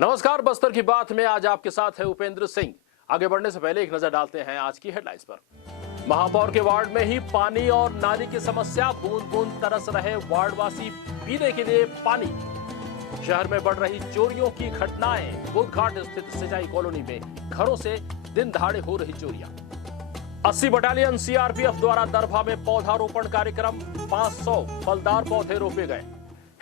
नमस्कार, बस्तर की बात में आज आपके साथ है उपेंद्र सिंह। आगे बढ़ने से पहले एक नजर डालते हैं आज की हेडलाइंस पर। महापौर के वार्ड में ही पानी और नाली की समस्या, बूंद बूंद तरस रहे वार्डवासी पीने के लिए पानी। शहर में बढ़ रही चोरियों की घटनाएं, बुधघाट स्थित सिंचाई कॉलोनी में घरों से दिन दहाड़े हो रही चोरियां। 80 बटालियन सीआरपीएफ द्वारा दरभा में पौधारोपण कार्यक्रम, 500 फलदार पौधे रोपे गए।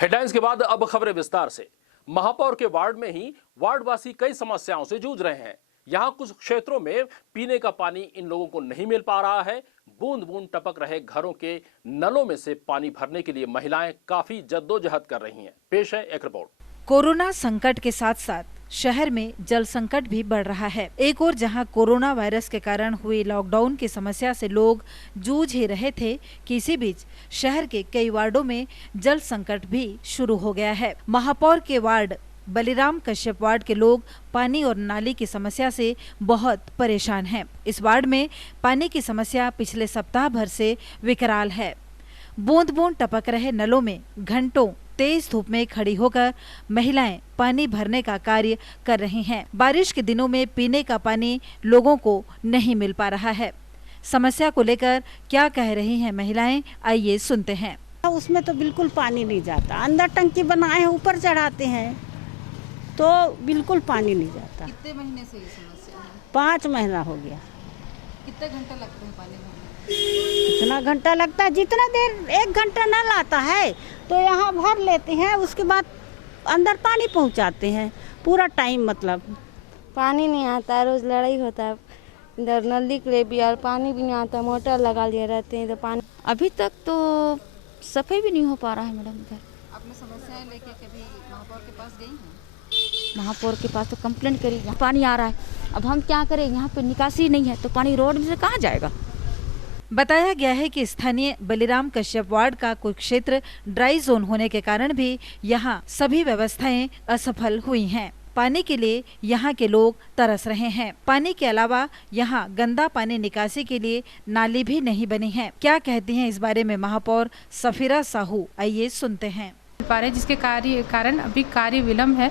हेडलाइंस के बाद अब खबरें विस्तार से। महापौर के वार्ड में ही वार्डवासी कई समस्याओं से जूझ रहे हैं। यहां कुछ क्षेत्रों में पीने का पानी इन लोगों को नहीं मिल पा रहा है। बूंद बूंद टपक रहे घरों के नलों में से पानी भरने के लिए महिलाएं काफी जद्दोजहद कर रही हैं। पेश है एक रिपोर्ट। कोरोना संकट के साथ साथ शहर में जल संकट भी बढ़ रहा है। एक ओर जहां कोरोना वायरस के कारण हुए लॉकडाउन की समस्या से लोग जूझ ही रहे थे कि इसी बीच शहर के कई वार्डों में जल संकट भी शुरू हो गया है। महापौर के वार्ड बलिराम कश्यप वार्ड के लोग पानी और नाली की समस्या से बहुत परेशान हैं। इस वार्ड में पानी की समस्या पिछले सप्ताह भर से विकराल है। बूंद बूंद टपक रहे नलों में घंटों तेज धूप में खड़ी होकर महिलाएं पानी भरने का कार्य कर रही हैं। बारिश के दिनों में पीने का पानी लोगों को नहीं मिल पा रहा है। समस्या को लेकर क्या कह रही हैं महिलाएं, आइए सुनते हैं। उसमें तो बिल्कुल पानी नहीं जाता। अंदर टंकी बनाए हैं, ऊपर चढ़ाते हैं तो बिल्कुल पानी नहीं जाता। कितने महीने से ये समस्या है? 5 महीना हो गया। कितने घंटे लगते हैं पानी भरने? इतना घंटा लगता है, जितना देर 1 घंटा नल आता है तो यहाँ भर लेते हैं, उसके बाद अंदर पानी पहुँचाते हैं। पूरा टाइम मतलब पानी नहीं आता, रोज लड़ाई होता है। इधर नली के लिए भी और पानी भी नहीं आता, मोटर लगा लिए रहते हैं इधर पानी। अभी तक तो सफाई भी नहीं हो पा रहा है मैडम। इधर आपने समस्याएं लेके कभी महापौर के पास गई हैं? महापौर के पास तो कंप्लेंट करी, यहाँ पानी आ रहा है, अब हम क्या करें, यहाँ पे निकासी नहीं है तो पानी रोड में से कहाँ जाएगा। बताया गया है कि स्थानीय बलिराम कश्यप वार्ड का कुछ क्षेत्र ड्राई जोन होने के कारण भी यहाँ सभी व्यवस्थाएं असफल हुई हैं। पानी के लिए यहाँ के लोग तरस रहे हैं। पानी के अलावा यहाँ गंदा पानी निकासी के लिए नाली भी नहीं बनी है। क्या कहती हैं इस बारे में महापौर सफीरा साहू, आइए सुनते हैं। जिसके कारण अभी कार्य विलम्ब है।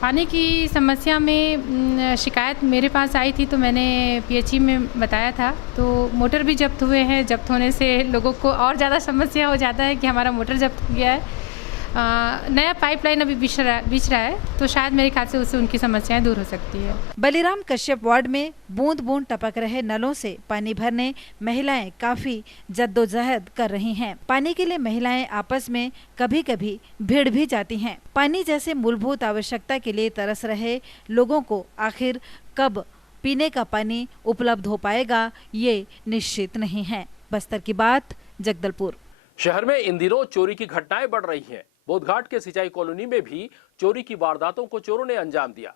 पानी की समस्या में शिकायत मेरे पास आई थी तो मैंने पीएचई में बताया था, तो मोटर भी जब्त हुए हैं। जब्त होने से लोगों को और ज़्यादा समस्या हो जाता है कि हमारा मोटर जब्त हो गया है। नया पाइपलाइन अभी बिछ रहा है, तो शायद मेरे ख्याल से उससे उनकी समस्याएं दूर हो सकती है। बलिराम कश्यप वार्ड में बूंद बूंद टपक रहे नलों से पानी भरने महिलाएं काफी जद्दोजहद कर रही हैं। पानी के लिए महिलाएं आपस में कभी कभी भिड़ भी जाती हैं। पानी जैसे मूलभूत आवश्यकता के लिए तरस रहे लोगों को आखिर कब पीने का पानी उपलब्ध हो पाएगा, ये निश्चित नहीं है। बस्तर की बात, जगदलपुर। शहर में इन दिनों चोरी की घटनाएं बढ़ रही हैं। बोधघाट के सिंचाई कॉलोनी में भी चोरी की वारदातों को चोरों ने अंजाम दिया।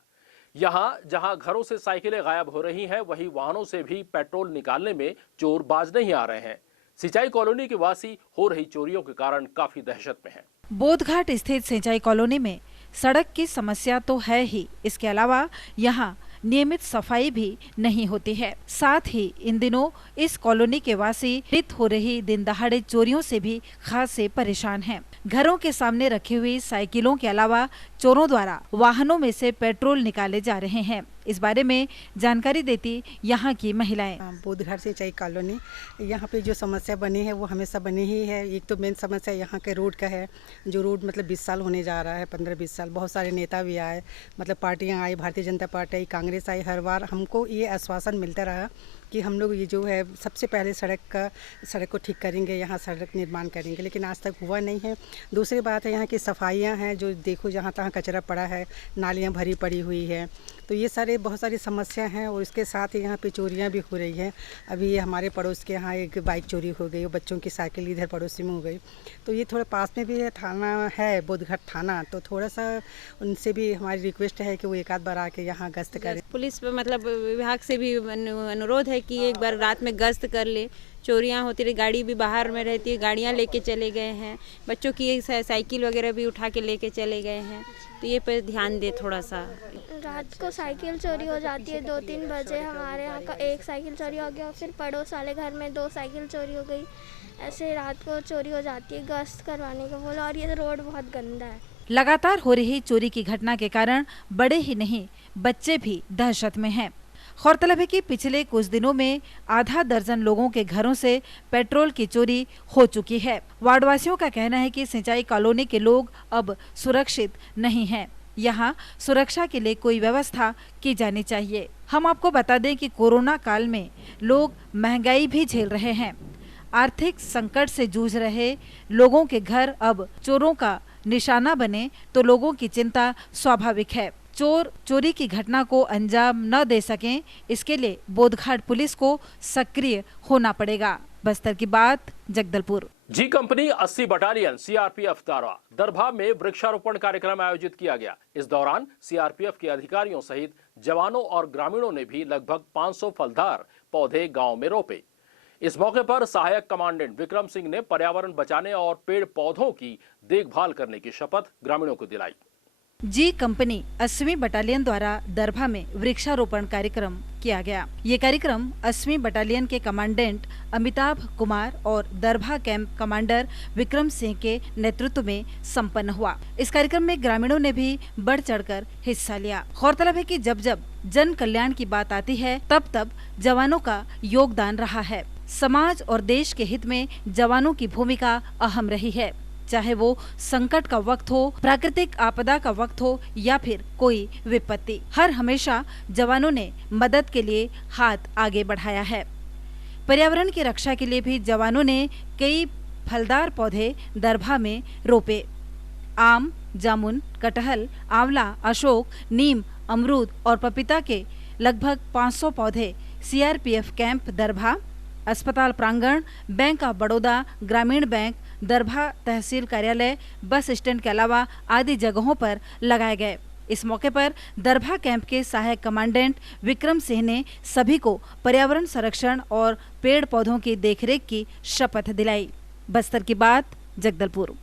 यहां जहां घरों से साइकिलें गायब हो रही हैं, वहीं वाहनों से भी पेट्रोल निकालने में चोर बाज नहीं आ रहे हैं। सिंचाई कॉलोनी के वासी हो रही चोरियों के कारण काफी दहशत में हैं। बोधघाट स्थित सिंचाई कॉलोनी में सड़क की समस्या तो है ही, इसके अलावा यहाँ नियमित सफाई भी नहीं होती है। साथ ही इन दिनों इस कॉलोनी के वासी नित हो रही दिन दहाड़े चोरियों से भी खासे परेशान हैं। घरों के सामने रखी हुई साइकिलों के अलावा चोरों द्वारा वाहनों में से पेट्रोल निकाले जा रहे हैं। इस बारे में जानकारी देती यहाँ की महिलाएं। बोधघाट सिंचाई कॉलोनी, यहाँ पे जो समस्या बनी है वो हमेशा बनी ही है। एक तो मेन समस्या यहाँ के रोड का है, जो रोड मतलब 20 साल होने जा रहा है, 15-20 साल। बहुत सारे नेता भी आए, मतलब पार्टियाँ आई, भारतीय जनता पार्टी, कांग्रेस आई। हर बार हमको ये आश्वासन मिलता रहा कि हम लोग ये जो है सबसे पहले सड़क को ठीक करेंगे, यहाँ सड़क निर्माण करेंगे, लेकिन आज तक हुआ नहीं है। दूसरी बात है यहाँ की सफाइयाँ हैं, जो देखो जहाँ तहाँ कचरा पड़ा है, नालियाँ भरी पड़ी हुई है, तो ये सारे बहुत सारी समस्या हैं। और इसके साथ ही यहाँ पे चोरियाँ भी हो रही हैं। अभी ये हमारे पड़ोस के यहाँ एक बाइक चोरी हो गई, बच्चों की साइकिल इधर पड़ोसी में हो गई। तो ये थोड़ा पास में भी है, थाना है बोधघाट थाना, तो थोड़ा सा उनसे भी हमारी रिक्वेस्ट है कि वो एक आध बार आके यहाँ गश्त करें। पुलिस मतलब विभाग से भी अनुरोध है कि एक बार रात में गश्त कर ले। चोरियां होती रही, गाड़ी भी बाहर में रहती है, गाड़ियां लेके चले गए हैं, बच्चों की साइकिल वगैरह भी उठा के लेके चले गए हैं, तो ये पे ध्यान दे थोड़ा सा। रात को साइकिल चोरी हो जाती है, 2-3 बजे हमारे यहाँ का एक साइकिल चोरी हो गया, फिर पड़ोस वाले घर में 2 साइकिल चोरी हो गई। ऐसे रात को चोरी हो जाती है, गश्त करवाने को बोला। और ये रोड बहुत गंदा है। लगातार हो रही चोरी की घटना के कारण बड़े ही नहीं बच्चे भी दहशत में हैं। गौरतलब है कि पिछले कुछ दिनों में आधा दर्जन लोगों के घरों से पेट्रोल की चोरी हो चुकी है। वार्डवासियों का कहना है कि सिंचाई कॉलोनी के लोग अब सुरक्षित नहीं हैं। यहाँ सुरक्षा के लिए कोई व्यवस्था की जानी चाहिए। हम आपको बता दें कि कोरोना काल में लोग महंगाई भी झेल रहे हैं। आर्थिक संकट से जूझ रहे लोगों के घर अब चोरों का निशाना बने तो लोगों की चिंता स्वाभाविक है। चोर चोरी की घटना को अंजाम न दे सकें, इसके लिए बोधघाट पुलिस को सक्रिय होना पड़ेगा। बस्तर की बात, जगदलपुर। जी कंपनी 80 बटालियन सीआरपीएफ द्वारा दरभा में वृक्षारोपण कार्यक्रम आयोजित किया गया। इस दौरान सीआरपीएफ के अधिकारियों सहित जवानों और ग्रामीणों ने भी लगभग 500 फलदार पौधे गांव में रोपे। इस मौके पर सहायक कमांडेंट विक्रम सिंह ने पर्यावरण बचाने और पेड़ पौधों की देखभाल करने की शपथ ग्रामीणों को दिलाई। जी कंपनी 80वीं बटालियन द्वारा दरभा में वृक्षारोपण कार्यक्रम किया गया। ये कार्यक्रम 80वीं बटालियन के कमांडेंट अमिताभ कुमार और दरभा कैंप कमांडर विक्रम सिंह के नेतृत्व में संपन्न हुआ। इस कार्यक्रम में ग्रामीणों ने भी बढ़ चढ़कर हिस्सा लिया। गौरतलब है कि जब जब जन कल्याण की बात आती है तब तब जवानों का योगदान रहा है। समाज और देश के हित में जवानों की भूमिका अहम रही है, चाहे वो संकट का वक्त हो, प्राकृतिक आपदा का वक्त हो या फिर कोई विपत्ति। हर हमेशा जवानों ने मदद के लिए हाथ आगे बढ़ाया है। पर्यावरण की रक्षा के लिए भी जवानों ने कई फलदार पौधे दरभा में रोपे। आम, जामुन, कटहल, आंवला, अशोक, नीम, अमरूद और पपीता के लगभग 500 पौधे सीआरपीएफ कैंप दरभा, अस्पताल प्रांगण, बैंक ऑफ बड़ौदा, ग्रामीण बैंक, दरभा तहसील कार्यालय, बस स्टैंड के अलावा आदि जगहों पर लगाए गए। इस मौके पर दरभा कैंप के सहायक कमांडेंट विक्रम सिंह ने सभी को पर्यावरण संरक्षण और पेड़ पौधों की देखरेख की शपथ दिलाई। बस्तर की बात, जगदलपुर।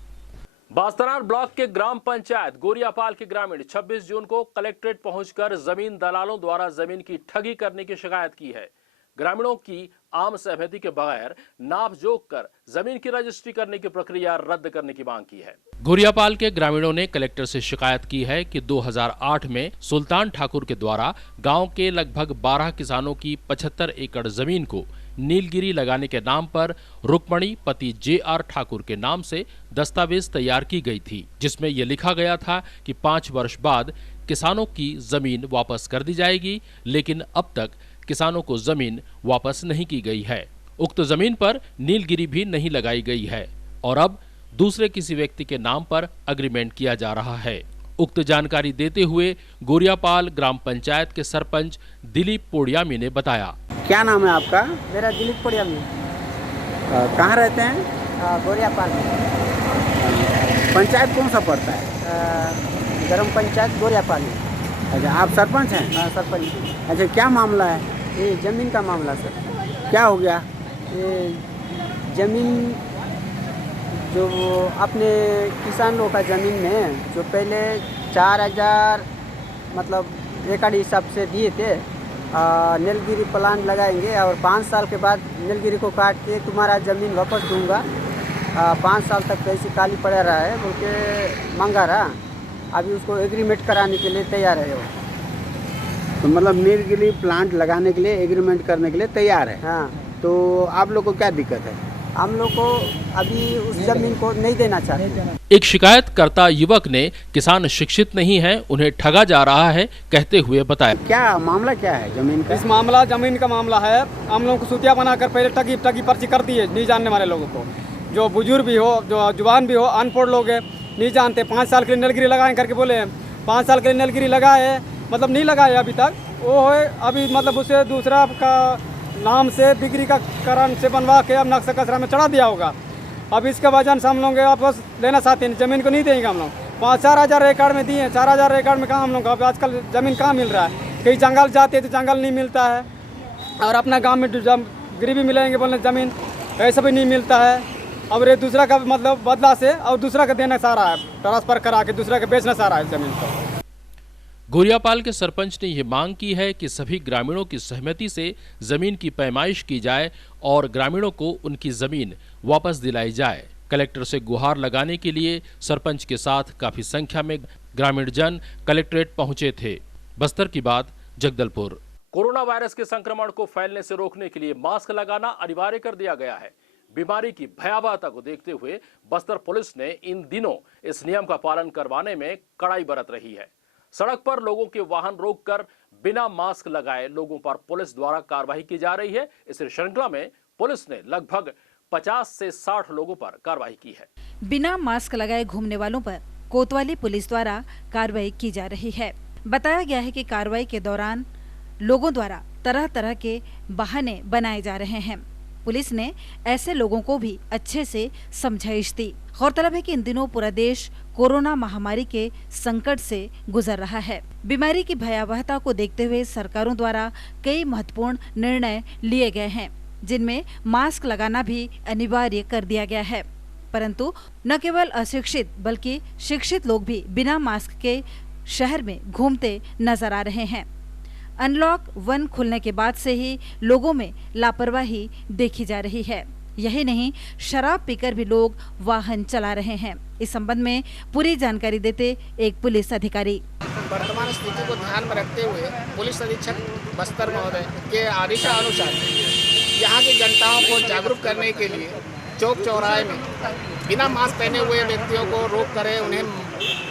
बास्तरार ब्लॉक के ग्राम पंचायत गोरियापाल के ग्रामीण 26 जून को कलेक्ट्रेट पहुंचकर जमीन दलालों द्वारा जमीन की ठगी करने की शिकायत की है। ग्रामीणों की आम सहमति के बगैर नाप जोख कर जमीन की रजिस्ट्री करने की प्रक्रिया रद्द करने की मांग की है। गोरियापाल के ग्रामीणों ने कलेक्टर से शिकायत की है कि 2008 में सुल्तान ठाकुर के द्वारा गांव के लगभग 12 किसानों की 75 एकड़ जमीन को नीलगिरी लगाने के नाम पर रुक्मणी पति JR ठाकुर के नाम से दस्तावेज तैयार की गई थी, जिसमें यह लिखा गया था कि 5 वर्ष बाद किसानों की जमीन वापस कर दी जाएगी, लेकिन अब तक किसानों को जमीन वापस नहीं की गई है। उक्त जमीन पर नीलगिरी भी नहीं लगाई गई है और अब दूसरे किसी व्यक्ति के नाम पर एग्रीमेंट किया जा रहा है। उक्त जानकारी देते हुए गोरियापाल ग्राम पंचायत के सरपंच दिलीप पोड़ियामी ने बताया। क्या नाम है आपका? मेरा दिलीप पोड़ियामी। कहाँ रहते हैं? गोरियापाल। पंचायत कौन सा पड़ता है? ग्राम पंचायत गोरियापाल। अच्छा, आप सरपंच हैं? हाँ, सरपंच। अच्छा, क्या मामला है? ये जमीन का मामला सर। क्या हो गया? ये जमीन जो अपने किसान लोगों का ज़मीन में जो पहले 4000 मतलब एकड़ हिसाब से दिए थे, नीलगिरी प्लांट लगाएंगे और 5 साल के बाद नीलगिरी को काट के तुम्हारा ज़मीन वापस दूंगा। 5 साल तक कैसी काली पड़ा रहा है बोल के मांगा रहा। अभी उसको एग्रीमेंट कराने के लिए तैयार है वो। तो मतलब नीलगिरी प्लांट लगाने के लिए एग्रीमेंट करने के लिए तैयार है। हाँ। तो आप लोग को क्या दिक्कत है? हम लोग को अभी उस जमीन को नहीं देना चाहते। एक शिकायतकर्ता युवक ने किसान शिक्षित नहीं है, उन्हें ठगा जा रहा है कहते हुए बताया। क्या मामला क्या है जमीन का? इस मामला जमीन का मामला है, हम लोग को सुतिया बनाकर पहले ठगी पर्ची कर दी है नहीं जानने वाले लोगों को। जो बुजुर्ग भी हो, जो जुबान भी हो, अनपढ़ लोग है, नहीं जानते। 5 साल के लिए नीलगिरी लगाए करके बोले, 5 साल के लिए नीलगिरी लगाए मतलब नहीं लगाए अभी तक। वो है अभी मतलब उसे दूसरा का नाम से बिक्री का कारण से बनवा के अब नक्शा कसरा में चढ़ा दिया होगा। अब इसके वजह से हम लोग वापस लेना चाहते हैं, जमीन को नहीं देंगे हम लोग। 4,000 एकड़ में दिए, 4,000 एकड़ में कहाँ हम लोग अब आजकल ज़मीन कहाँ मिल रहा है? कहीं जंगल जाते हैं तो जंगल नहीं मिलता है, और अपना गांव में गरीबी मिलेंगे बोलने ज़मीन ऐसा भी नहीं मिलता है। अब ये दूसरा का मतलब बदला से और दूसरा का देना चाह रहा है, ट्रांसफर करा के दूसरा का बेचना चाह रहा है ज़मीन को। गोरियापाल के सरपंच ने यह मांग की है कि सभी ग्रामीणों की सहमति से जमीन की पैमाइश की जाए और ग्रामीणों को उनकी जमीन वापस दिलाई जाए। कलेक्टर से गुहार लगाने के लिए सरपंच के साथ काफी संख्या में ग्रामीण जन कलेक्ट्रेट पहुंचे थे। बस्तर की बात, जगदलपुर। कोरोना वायरस के संक्रमण को फैलने से रोकने के लिए मास्क लगाना अनिवार्य कर दिया गया है। बीमारी की भयावहता को देखते हुए बस्तर पुलिस ने इन दिनों इस नियम का पालन करवाने में कड़ाई बरत रही है। सड़क पर लोगों के वाहन रोककर बिना मास्क लगाए लोगों पर पुलिस द्वारा कार्रवाई की जा रही है। इस श्रृंखला में पुलिस ने लगभग 50 से 60 लोगों पर कार्रवाई की है। बिना मास्क लगाए घूमने वालों पर कोतवाली पुलिस द्वारा कार्रवाई की जा रही है। बताया गया है कि कार्रवाई के दौरान लोगों द्वारा तरह तरह के बहाने बनाए जा रहे हैं। पुलिस ने ऐसे लोगों को भी अच्छे से समझाइश दी। गौरतलब है कि इन दिनों पूरा देश कोरोना महामारी के संकट से गुजर रहा है। बीमारी की भयावहता को देखते हुए सरकारों द्वारा कई महत्वपूर्ण निर्णय लिए गए हैं, जिनमें मास्क लगाना भी अनिवार्य कर दिया गया है। परंतु न केवल अशिक्षित बल्कि शिक्षित लोग भी बिना मास्क के शहर में घूमते नजर आ रहे हैं। अनलॉक 1 खुलने के बाद से ही लोगों में लापरवाही देखी जा रही है। यही नहीं, शराब पीकर भी लोग वाहन चला रहे हैं। इस संबंध में पूरी जानकारी देते एक पुलिस अधिकारी। वर्तमान स्थिति को ध्यान में रखते हुए पुलिस अधीक्षक बस्तर महोदय के आदेशानुसार यहाँ की जनताओं को जागरूक करने के लिए चौक चौराहे में बिना मास्क पहने हुए व्यक्तियों को रोक कर उन्हें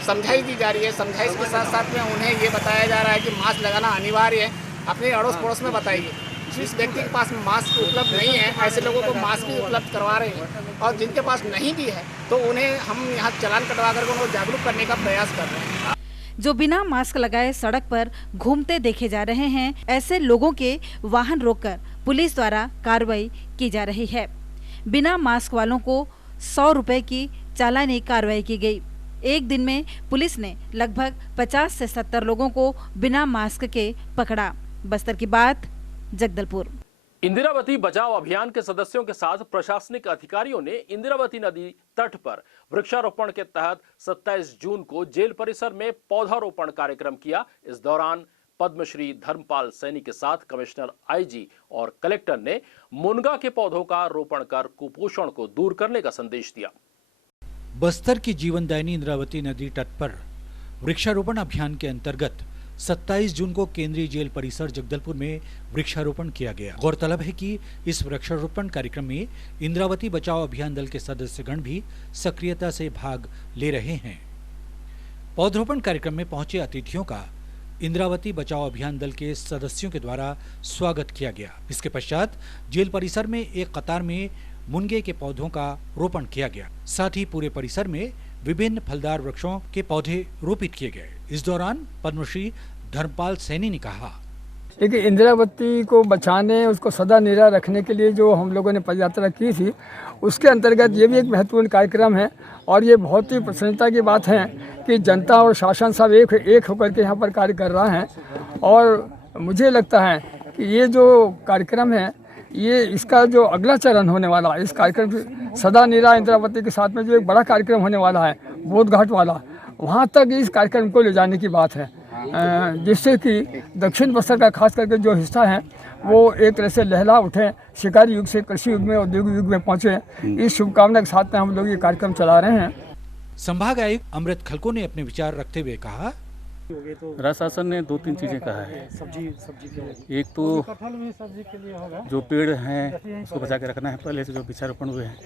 समझाइश दी जा रही है। समझाइश के साथ साथ में उन्हें ये बताया जा रहा है कि मास्क लगाना अनिवार्य है। अपने अड़ोस पड़ोस में बताइए, जिस व्यक्ति के पास मास्क उपलब्ध नहीं है ऐसे लोगों को मास्क भी उपलब्ध करवा रहे हैं, और जिनके पास नहीं भी है तो उन्हें हम यहाँ चालान कटवा कर उनको जागरूक करने का प्रयास कर रहे हैं। जो बिना मास्क लगाए सड़क पर घूमते देखे जा रहे हैं, ऐसे लोगों के वाहन रोककर पुलिस द्वारा कार्रवाई की जा रही है। बिना मास्क वालों को 100 रुपए की चालानी कार्रवाई की गई। एक दिन में पुलिस ने लगभग 50 से 70 लोगों को बिना मास्क के पकड़ा। बस्तर की बात, जगदलपुर। इंदिरावती बचाओ अभियान के सदस्यों के साथ प्रशासनिक अधिकारियों ने इंदिरावती नदी तट पर वृक्षारोपण के तहत 27 जून को जेल परिसर में पौधारोपण कार्यक्रम किया। इस दौरान पद्मश्री धर्मपाल सैनी के साथ कमिश्नर आईजी और कलेक्टर ने मुनगा के पौधों का रोपण कर कुपोषण को दूर करने का संदेश दिया। बस्तर की जीवनदायिनी इंदिरावती नदी तट पर वृक्षारोपण अभियान के अंतर्गत 27 जून को केंद्रीय जेल परिसर जगदलपुर में वृक्षारोपण किया गया। गौरतलब है कि इस वृक्षारोपण कार्यक्रम में इंदिरावती बचाओ अभियान दल के सदस्यगण भी सक्रियता से भाग ले रहे हैं। पौधरोपण कार्यक्रम में पहुंचे अतिथियों का इंदिरावती बचाओ अभियान दल के सदस्यों के द्वारा स्वागत किया गया। इसके पश्चात जेल परिसर में एक कतार में मुनगे के पौधों का रोपण किया गया। साथ ही पूरे परिसर में विभिन्न फलदार वृक्षों के पौधे रोपित किए गए। इस दौरान पद्मश्री धर्मपाल सैनी ने कहा, देखिए, इंदिरावती को बचाने, उसको सदा निरा रखने के लिए जो हम लोगों ने पदयात्रा की थी, उसके अंतर्गत ये भी एक महत्वपूर्ण कार्यक्रम है। और ये बहुत ही प्रसन्नता की बात है कि जनता और शासन सब एक होकर के यहाँ पर कार्य कर रहा है। और मुझे लगता है कि ये जो कार्यक्रम है, ये इसका जो अगला चरण होने वाला है, इस कार्यक्रम सदा निरा इंदिरावती के साथ में जो एक बड़ा कार्यक्रम होने वाला है बोध घाट वाला, वहाँ तक इस कार्यक्रम को ले जाने की बात है, जिससे कि दक्षिण बस्तर का खास करके जो हिस्सा है वो एक तरह से लहला उठे, शिकारी युग से कृषि युग में, औद्योगिक युग में पहुँचे। इस शुभकामना के साथ में हम लोग ये कार्यक्रम चला रहे हैं। संभाग आयुक्त अमृत खलको ने अपने विचार रखते हुए कहा, राज्य शासन ने 2-3 चीज़ें कहा है। एक तो जो पेड़ हैं उसको बचा के रखना है, पहले से जो वृक्षारोपण हुए हैं,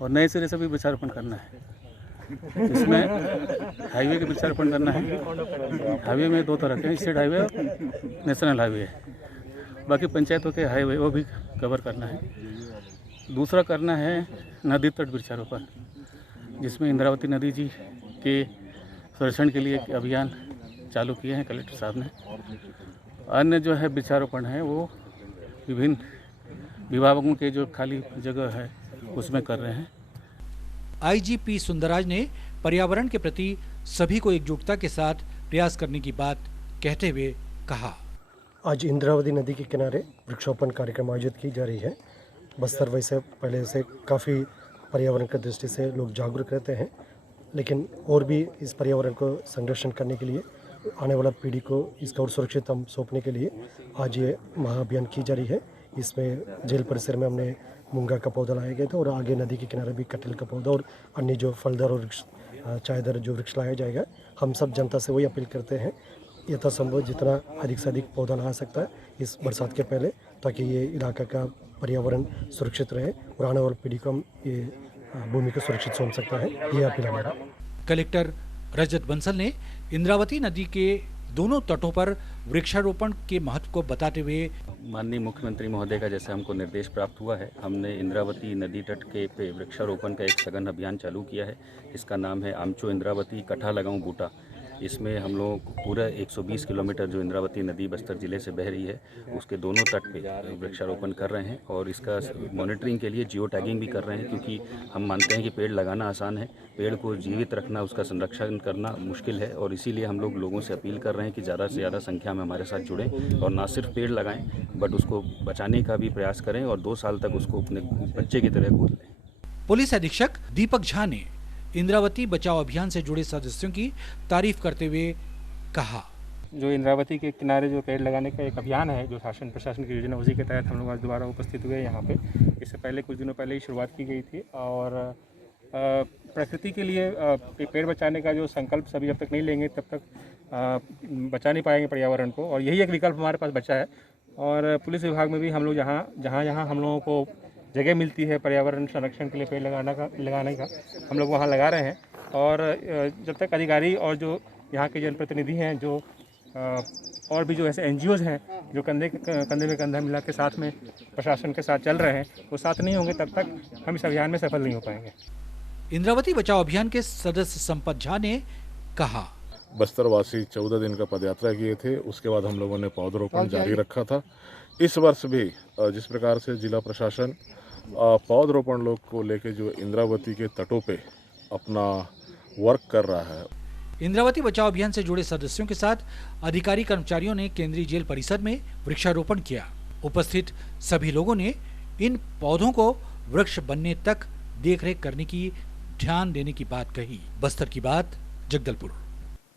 और नए सिरे से भी वृक्षारोपण करना है। इसमें हाईवे के वृक्षारोपण करना है। हाईवे में 2 तरह के, स्टेट हाईवे और नेशनल हाईवे है। बाकी पंचायतों के हाईवे वो भी कवर करना है। दूसरा करना है नदी तट वृक्षारोपण, जिसमें इंदिरावती नदी जी के संरक्षण के लिए एक अभियान चालू किए हैं कलेक्टर साहब ने। अन्य जो है वृक्षारोपण है वो विभिन्न विभागों के जो खाली जगह है उसमें कर रहे हैं। आईजीपी सुंदरराज ने पर्यावरण के प्रति सभी को एकजुटता के साथ प्रयास करने की बात कहते हुए कहा, आज इंदिरावती नदी के किनारे वृक्षारोपण कार्यक्रम आयोजित की जा रही है। बस्तर वैसे पहले से काफ़ी पर्यावरण की दृष्टि से लोग जागरूक रहते हैं, लेकिन और भी इस पर्यावरण को संरक्षण करने के लिए, आने वाला पीढ़ी को इसका और सुरक्षित हम सौंपने के लिए आज ये महाअभियान की जा रही है। इसमें जेल परिसर में हमने मूंगा का पौधा लाए गए थे और आगे नदी के किनारे भी कटहल का पौधा और अन्य जो फलदार और चायदार जो वृक्ष लाया जाएगा। हम सब जनता से वही अपील करते हैं यथासंभव जितना अधिक से अधिक पौधा लगा सकता है इस बरसात के पहले, ताकि ये इलाका का पर्यावरण सुरक्षित रहे और आने वाली पीढ़ी को हम ये भूमि को सुरक्षित सौंप सकता है, ये अपील हमारा। कलेक्टर रजत बंसल ने इंद्रावती नदी के दोनों तटों पर वृक्षारोपण के महत्व को बताते हुए माननीय मुख्यमंत्री महोदय का जैसे हमको निर्देश प्राप्त हुआ है, हमने इंद्रावती नदी तट के पे वृक्षारोपण का एक सघन अभियान चालू किया है। इसका नाम है आमचो इंद्रावती कठा लगाऊं बूटा। इसमें हम लोग पूरा 120 किलोमीटर जो इंद्रावती नदी बस्तर ज़िले से बह रही है उसके दोनों तट पे वृक्षारोपण कर रहे हैं और इसका मॉनिटरिंग के लिए जियो टैगिंग भी कर रहे हैं, क्योंकि हम मानते हैं कि पेड़ लगाना आसान है, पेड़ को जीवित रखना, उसका संरक्षण करना मुश्किल है और इसीलिए हम लोगों से अपील कर रहे हैं कि ज़्यादा से ज़्यादा संख्या में हमारे साथ जुड़ें और ना सिर्फ पेड़ लगाएं बट उसको बचाने का भी प्रयास करें और 2 साल तक उसको अपने बच्चे की तरह गोद लें। पुलिस अधीक्षक दीपक झा ने इंद्रावती बचाओ अभियान से जुड़े सदस्यों की तारीफ करते हुए कहा, जो इंद्रावती के किनारे जो पेड़ लगाने का एक अभियान है जो शासन प्रशासन की योजना, उसी के तहत हम लोग आज दोबारा उपस्थित हुए यहाँ पे। इससे पहले कुछ दिनों पहले ही शुरुआत की गई थी और प्रकृति के लिए पेड़ बचाने का जो संकल्प सभी जब तक नहीं लेंगे तब तक बचा नहीं पाएंगे पर्यावरण को, और यही एक विकल्प हमारे पास बचा है। और पुलिस विभाग में भी हम लोग जहाँ हम लोगों को जगह मिलती है पर्यावरण संरक्षण के लिए पेड़ लगाने का हम लोग वहाँ लगा रहे हैं। और जब तक अधिकारी और जो यहाँ के जनप्रतिनिधि हैं, जो और भी जो ऐसे NGOs हैं जो कंधे में कंधा मिला के साथ में प्रशासन के साथ चल रहे हैं, वो साथ नहीं होंगे तब तक हम इस अभियान में सफल नहीं हो पाएंगे। इंद्रावती बचाओ अभियान के सदस्य संपत झा ने कहा, बस्तर वासी 14 दिन का पदयात्रा किए थे, उसके बाद हम लोगों ने पौधरोपण जारी रखा था। इस वर्ष भी जिस प्रकार से जिला प्रशासन पौधरोपण लोग को लेके जो इंद्रावती के तटों पे अपना वर्क कर रहा है। इंद्रावती बचाओ अभियान से जुड़े सदस्यों के साथ अधिकारी कर्मचारियों ने केंद्रीय जेल परिसर में वृक्षारोपण किया। उपस्थित सभी लोगों ने इन पौधों को वृक्ष बनने तक देखरेख करने की ध्यान देने की बात कही। बस्तर की बात, जगदलपुर।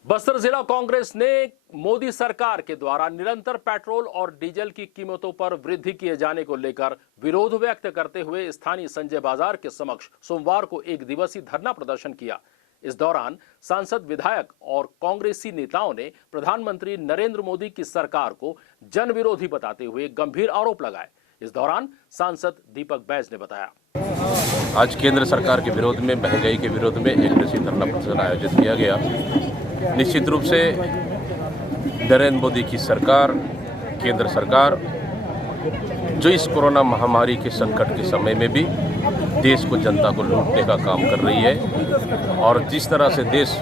बस्तर जिला कांग्रेस ने मोदी सरकार के द्वारा निरंतर पेट्रोल और डीजल की कीमतों पर वृद्धि किए जाने को लेकर विरोध व्यक्त करते हुए स्थानीय संजय बाजार के समक्ष सोमवार को एक दिवसीय धरना प्रदर्शन किया। इस दौरान सांसद, विधायक और कांग्रेसी नेताओं ने प्रधानमंत्री नरेंद्र मोदी की सरकार को जन विरोधी बताते हुए गंभीर आरोप लगाए। इस दौरान सांसद दीपक बैज ने बताया, आज केंद्र सरकार के विरोध में, महंगाई के विरोध में एक दिवसीय धरना प्रदर्शन आयोजित किया गया। निश्चित रूप से नरेंद्र मोदी की सरकार, केंद्र सरकार जो इस कोरोना महामारी के संकट के समय में भी देश को, जनता को लूटने का काम कर रही है और जिस तरह से देश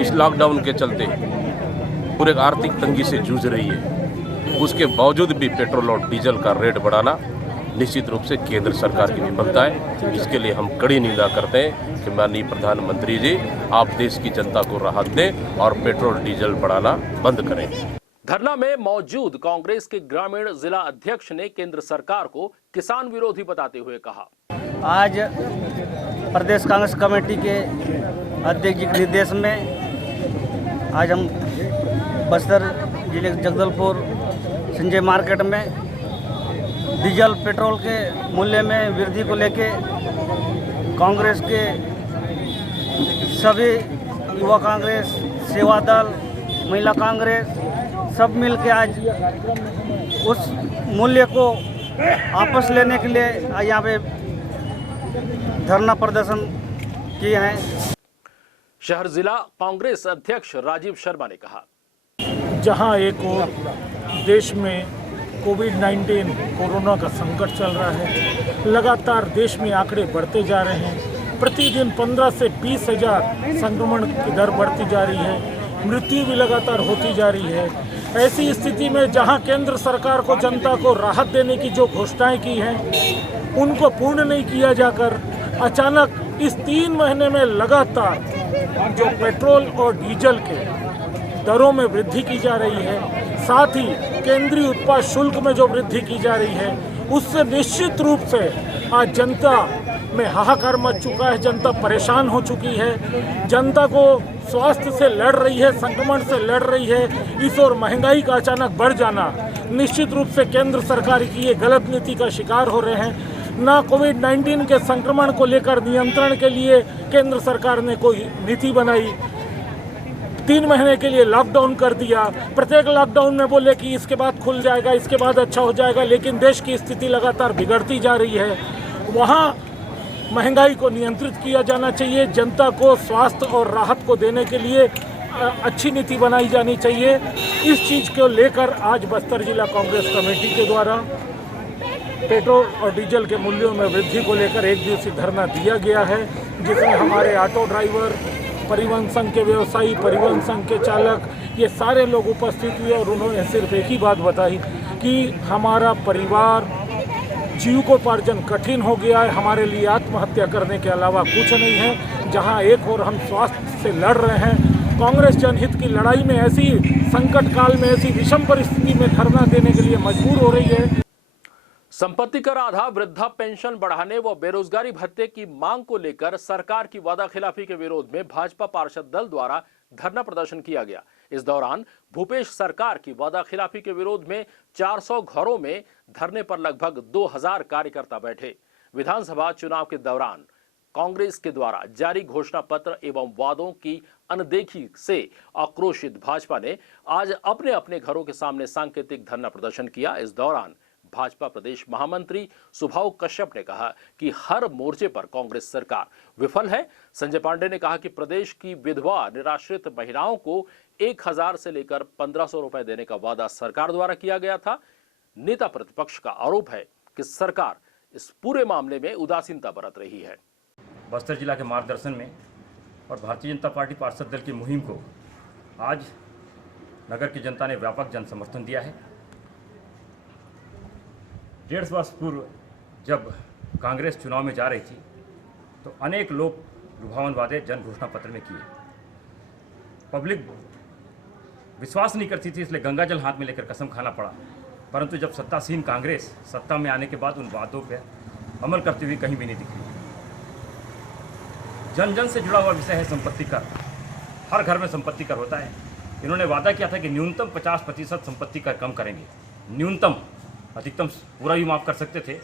इस लॉकडाउन के चलते पूरे आर्थिक तंगी से जूझ रही है, उसके बावजूद भी पेट्रोल और डीजल का रेट बढ़ाना निश्चित रूप से केंद्र सरकार की विफलता है। इसके लिए हम कड़ी निंदा करते हैं कि माननीय प्रधानमंत्री जी, आप देश की जनता को राहत दें और पेट्रोल डीजल बढ़ाना बंद करें। धरना में मौजूद कांग्रेस के ग्रामीण जिला अध्यक्ष ने केंद्र सरकार को किसान विरोधी बताते हुए कहा, आज प्रदेश कांग्रेस कमेटी के अध्यक्ष जी के निर्देश में आज हम बस्तर जिले के जगदलपुर संजय मार्केट में डीजल पेट्रोल के मूल्य में वृद्धि को लेके कांग्रेस के सभी युवा कांग्रेस, सेवा दल, महिला कांग्रेस सब मिल के आज उस मूल्य को वापस लेने के लिए यहाँ पे धरना प्रदर्शन किए हैं। शहर जिला कांग्रेस अध्यक्ष राजीव शर्मा ने कहा, जहां एक और देश में कोविड-19 कोरोना का संकट चल रहा है, लगातार देश में आंकड़े बढ़ते जा रहे हैं। प्रतिदिन 15 से 20 हज़ार संक्रमण की दर बढ़ती जा रही है, मृत्यु भी लगातार होती जा रही है। ऐसी स्थिति में जहां केंद्र सरकार को जनता को राहत देने की जो घोषणाएं की हैं, उनको पूर्ण नहीं किया जाकर अचानक इस 3 महीने में लगातार जो पेट्रोल और डीजल के दरों में वृद्धि की जा रही है, साथ ही केंद्रीय उत्पाद शुल्क में जो वृद्धि की जा रही है, उससे निश्चित रूप से आज जनता में हाहाकार मच चुका है। जनता परेशान हो चुकी है, जनता को स्वास्थ्य से लड़ रही है, संक्रमण से लड़ रही है। इस और महंगाई का अचानक बढ़ जाना निश्चित रूप से केंद्र सरकार की ये गलत नीति का शिकार हो रहे हैं। ना कोविड-19 के संक्रमण को लेकर नियंत्रण के लिए केंद्र सरकार ने कोई नीति बनाई। 3 महीने के लिए लॉकडाउन कर दिया। प्रत्येक लॉकडाउन में बोले कि इसके बाद खुल जाएगा, इसके बाद अच्छा हो जाएगा, लेकिन देश की स्थिति लगातार बिगड़ती जा रही है। वहाँ महंगाई को नियंत्रित किया जाना चाहिए। जनता को स्वास्थ्य और राहत को देने के लिए अच्छी नीति बनाई जानी चाहिए। इस चीज़ को लेकर आज बस्तर जिला कांग्रेस कमेटी के द्वारा पेट्रोल और डीजल के मूल्यों में वृद्धि को लेकर 1 दिवसीय धरना दिया गया है, जिसमें हमारे ऑटो ड्राइवर, परिवहन संघ के व्यवसायी, परिवहन संघ के चालक, ये सारे लोग उपस्थित हुए और उन्होंने सिर्फ एक ही बात बताई कि हमारा परिवार जीविकोपार्जन कठिन हो गया है, हमारे लिए आत्महत्या करने के अलावा कुछ नहीं है। जहां एक और हम स्वास्थ्य से लड़ रहे हैं, कांग्रेस जनहित की लड़ाई में ऐसी संकट काल में, ऐसी विषम परिस्थिति में धरना देने के लिए मजबूर हो रही है। संपत्ति कर आधा, वृद्धा पेंशन बढ़ाने व बेरोजगारी भत्ते की मांग को लेकर सरकार की वादाखिलाफी के विरोध में भाजपा पार्षद दल द्वारा धरना प्रदर्शन किया गया। इस दौरान भूपेश सरकार की वादाखिलाफी के विरोध में 400 घरों में धरने पर लगभग 2000 कार्यकर्ता बैठे। विधानसभा चुनाव के दौरान कांग्रेस के द्वारा जारी घोषणा पत्र एवं वादों की अनदेखी से आक्रोशित भाजपा ने आज अपने अपने घरों के सामने सांकेतिक धरना प्रदर्शन किया। इस दौरान भाजपा प्रदेश महामंत्री सुभाष कश्यप ने कहा कि हर मोर्चे पर कांग्रेस सरकार विफल है। संजय पांडे ने कहा कि प्रदेश की विधवा निराश्रित महिलाओं को 1000 से लेकर 1500 रुपए देने का वादा सरकार द्वारा किया गया था। नेता प्रतिपक्ष का आरोप है कि सरकार इस पूरे मामले में उदासीनता बरत रही है। बस्तर जिला के मार्गदर्शन में और भारतीय जनता पार्टी पार्षद दल की मुहिम को आज नगर की जनता ने व्यापक जन समर्थन दिया है। 1.5 वर्ष पूर्व जब कांग्रेस चुनाव में जा रही थी तो अनेक लोग लुभावन वादे जन घोषणा पत्र में किए। पब्लिक विश्वास नहीं करती थी, इसलिए गंगा जल हाथ में लेकर कसम खाना पड़ा। परंतु जब सत्तासीन कांग्रेस सत्ता में आने के बाद उन वादों पर अमल करते हुए कहीं भी नहीं दिखी। जन जन से जुड़ा हुआ विषय है संपत्ति कर। हर घर में संपत्ति कर होता है। इन्होंने वादा किया था कि न्यूनतम 50% संपत्ति कर कम करेंगे। न्यूनतम, अधिकतम पूरा भी माफ़ कर सकते थे।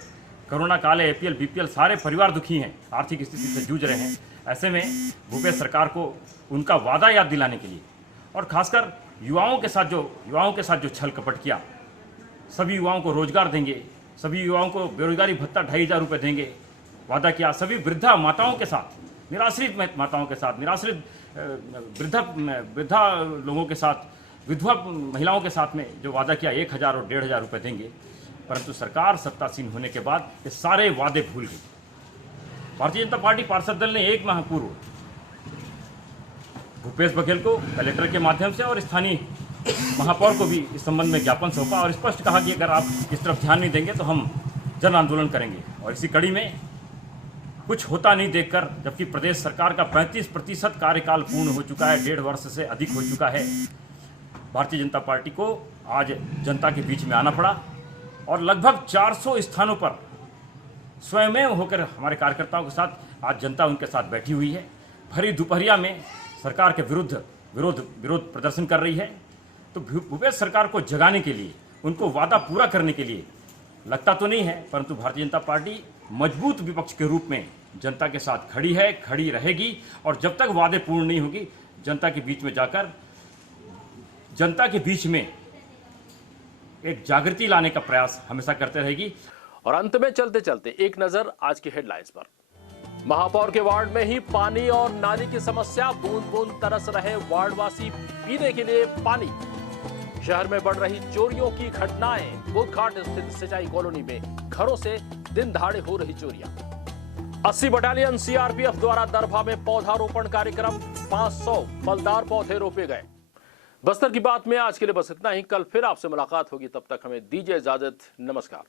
कोरोना काल है, APL BPL सारे परिवार दुखी हैं, आर्थिक स्थिति से जूझ रहे हैं। ऐसे में भूपेश सरकार को उनका वादा याद दिलाने के लिए और खासकर युवाओं के साथ जो छल कपट किया, सभी युवाओं को रोजगार देंगे, सभी युवाओं को बेरोजगारी भत्ता 2500 रुपये देंगे, वादा किया। सभी वृद्धा माताओं के साथ, निराश्रित माताओं के साथ, निराश्रित वृद्धा लोगों के साथ, विधवा महिलाओं के साथ में जो वादा किया 1000 और 1500 रुपये देंगे। परंतु सरकार सत्तासीन होने के बाद ये सारे वादे भूल गई। भारतीय जनता पार्टी पार्षद दल ने 1 माह पूर्व भूपेश बघेल को कलेक्टर के माध्यम से और स्थानीय महापौर को भी इस संबंध में ज्ञापन सौंपा और स्पष्ट कहा कि अगर आप इस तरफ ध्यान नहीं देंगे तो हम जन आंदोलन करेंगे। और इसी कड़ी में कुछ होता नहीं देखकर, जबकि प्रदेश सरकार का 35% कार्यकाल पूर्ण हो चुका है, 1.5 वर्ष से अधिक हो चुका है, भारतीय जनता पार्टी को आज जनता के बीच में आना पड़ा और लगभग 400 स्थानों पर स्वयं होकर हमारे कार्यकर्ताओं के साथ आज जनता उनके साथ बैठी हुई है। भरी दोपहरिया में सरकार के विरोध प्रदर्शन कर रही है। तो भूपेश सरकार को जगाने के लिए, उनको वादा पूरा करने के लिए लगता तो नहीं है, परंतु भारतीय जनता पार्टी मजबूत विपक्ष के रूप में जनता के साथ खड़ी है, खड़ी रहेगी। और जब तक वादे पूर्ण नहीं होगी, जनता के बीच में जाकर जनता के बीच में एक जागृति लाने का प्रयास हमेशा करते रहेगी। और अंत में चलते चलते एक नजर आज की हेडलाइंस पर। महापौर के वार्ड में ही पानी और नाली की समस्या, बूंद बूंद तरस रहे वार्डवासी पीने के लिए पानी। शहर में बढ़ रही चोरियों की घटनाएं, बुधघाट स्थित सिंचाई कॉलोनी में घरों से दिन दहाड़े हो रही चोरियां। 80 बटालियन CRPF द्वारा दरभा में पौधारोपण कार्यक्रम, 500 फलदार पौधे रोपे गए। बस्तर की बात में आज के लिए बस इतना ही। कल फिर आपसे मुलाकात होगी, तब तक हमें दीजिए इजाजत। नमस्कार।